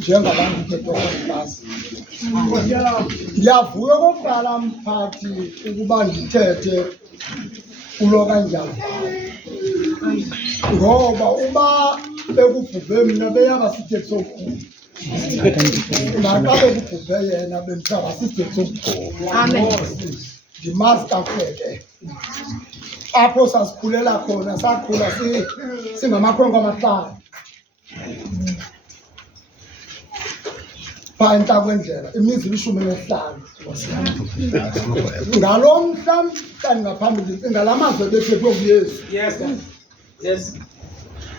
Njengabantu betokwazi ndiyavuya okokuqala mphathi ukuba ndithethe kulo kaNdyalvan, ngoba uba bekubhubhe mna beyaba sithethi sokukhulu, naxa bekubhubhe yena bendisaba sithethi sokukhulu. Ndimazi kakuhle ke apho sasikhulela khona, sakhula singamakhwenkwe amahlanu phaa entla kwendlela, imizi 15. Ngaloo mhla ndingaphambili ndicinga la mazwi ebethethwe nguYesu. Yes.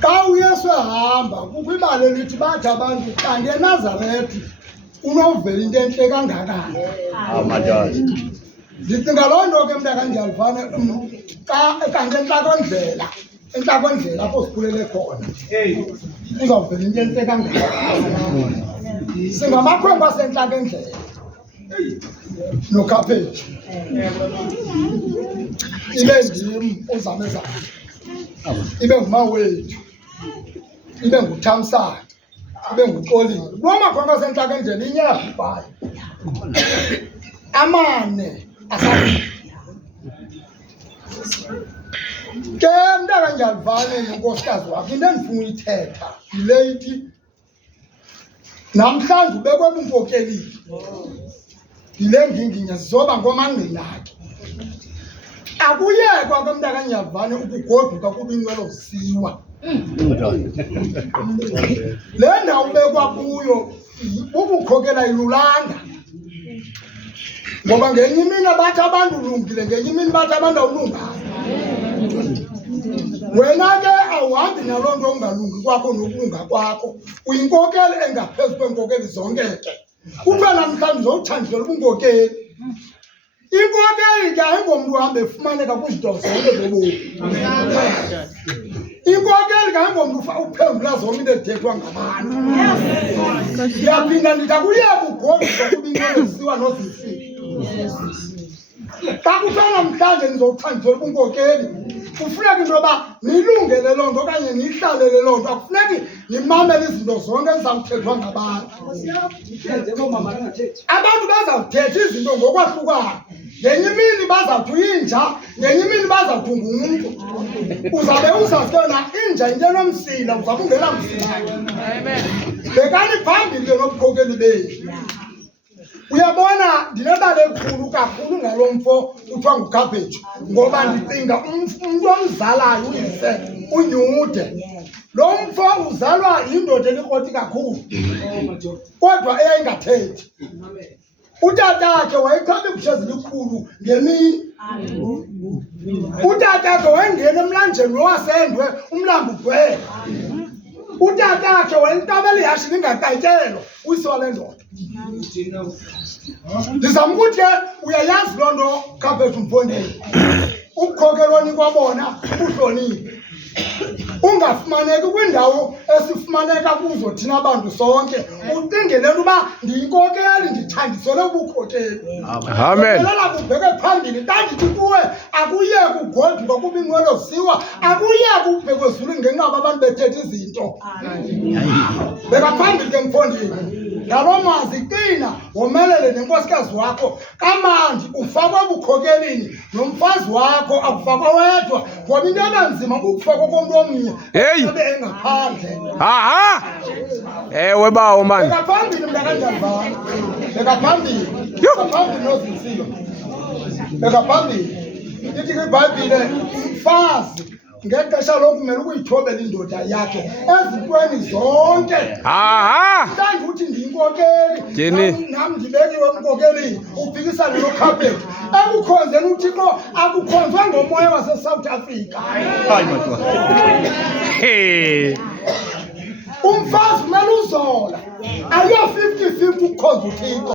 Xa uYesu ehamba kukho ibali elithi bathi abantu kanti eNazaretha unovela into entle kangakani. Ndicinga loo nto ke mnta kaNdyalvan kanti entla kwendlela apho sikhulele khona kuzawuvela into entle kangakani. Singamakhwenkwe asentla kwendlela nokhaphetshu, ibe ndim uzamezana, ibe ngumawethu, ibe nguthamsanqa, ibe nguxolile. Loo makhwenkwe asentla kwendlela inye yabhubhayo, amane ke mnta kaNdyalvan nonkosikazi wakhe into endifuna uyithetha yile ithi namhlanje ubekwe bunkokelile yile nginginya zizoba ngomangqina akhe. Akuyekwa ke mnta kaNdyalvan ukugoduka kuba inqwelo zisiwa. Le ndawo ubekwa kuyo ubukhokela ayilulanga, ngoba ngenye imini bathi abantu ulungile, ngenye imini bathi abantu awulunganga. Wena ke awuhambi naloo nto ungalungi kwakho nokulunga kwakho, uyinkokeli engaphezu kweenkokeli zonke ke. Kuthiwa namhlanje uzowuthandisela ubunkokeli. Inkokeli ke ayingomntu uhambe efumaneka kwizinto zonke zobomi. Inkokeli ke ayingomntu uphendula zonke into ezithethwa ngabantu. Ndiyaphinda ndithi akuyeka ugoduka kuba inqwelo zisiwa nozifile. Xa kuthiwa namhlanje nizowuthandisela ubunkokeli, kufuneka into yoba niyilungele loo nto okanye niyihlalele loo nto. Akufuneki nimamele izinto zonke ezizawuthethwa ngabantu. Abantu bazawuthetha izinto ngokwahlukana. Ngenye imini bazawuthi uyinja, ngenye imini bazawuthi ungumntu. Uzabe uzazi ke yona inja into enomsila, uzabe ungenamsila. Bhekani phambili ke nobukhokeli benu. Uyabona ndinebali elikhulu kakhulu ngalo mfo kuthiwa ngukhaphetshu, ngoba ndicinga umntu omzalayo uyise unyude. Lo mfo uzalwa yindoda elikroti kakhulu kodwa eyayingathethi. Utatakhe wayechabe igusha ezilikhulu ngemini. Utatakhe wayengena emlanjeni lowasendwe umlambo ugcwele. Utatakhe wayentabela ihashe lingaqatyelwa uyise le ndoda. Ndizama ukuthi uyayazi loo nto khaphetshu mfondini, ukukhokela onikwa bona uhloniphe, ungafumaneki kwindawo esifumaneka kuzo thina bantu sonke. Ucingele nto uba ndiyinkokeli ndithandisele ubukhokeli. Amen. Lela kubheke phambili. Xa ndithi kuwe akuyeka ugoduka kuba inqwelo zisiwa, akuyeka ukubhekwa ezulwini ngenxa yoba abantu bethetha izinto. Bheka phambili ke mfondini. Ngaloo mazwi qina womelele nenkosikazi wakho. Kamandi ufakwa ebukhokelini, nomfazi wakho akufakwa wedwa, ngoba into ebanzima kukufakwa komntu omnye ebe engaphandle. Aha! Ewe bawo mani. Bheka phambili mnta kaNdyalvan, bheka phambili. Bheka phambili nozinsilo, bheka phambili. Ithi kwibhayibhile umfazi ngexesha lokumele ukuyithobela indoda yakhe ezintweni zonke. Aha! Mhlawumbi uthi ndiyinkokeli, nam ndibekiwe emkokelini, uphikisane nokhaphetshu. Ekukhonzeni uThixo akukhonzwa ngomoya waseSouth Africa. Umfazi kumele uzola, ayiyo 50-50 ukukhonza uThixo.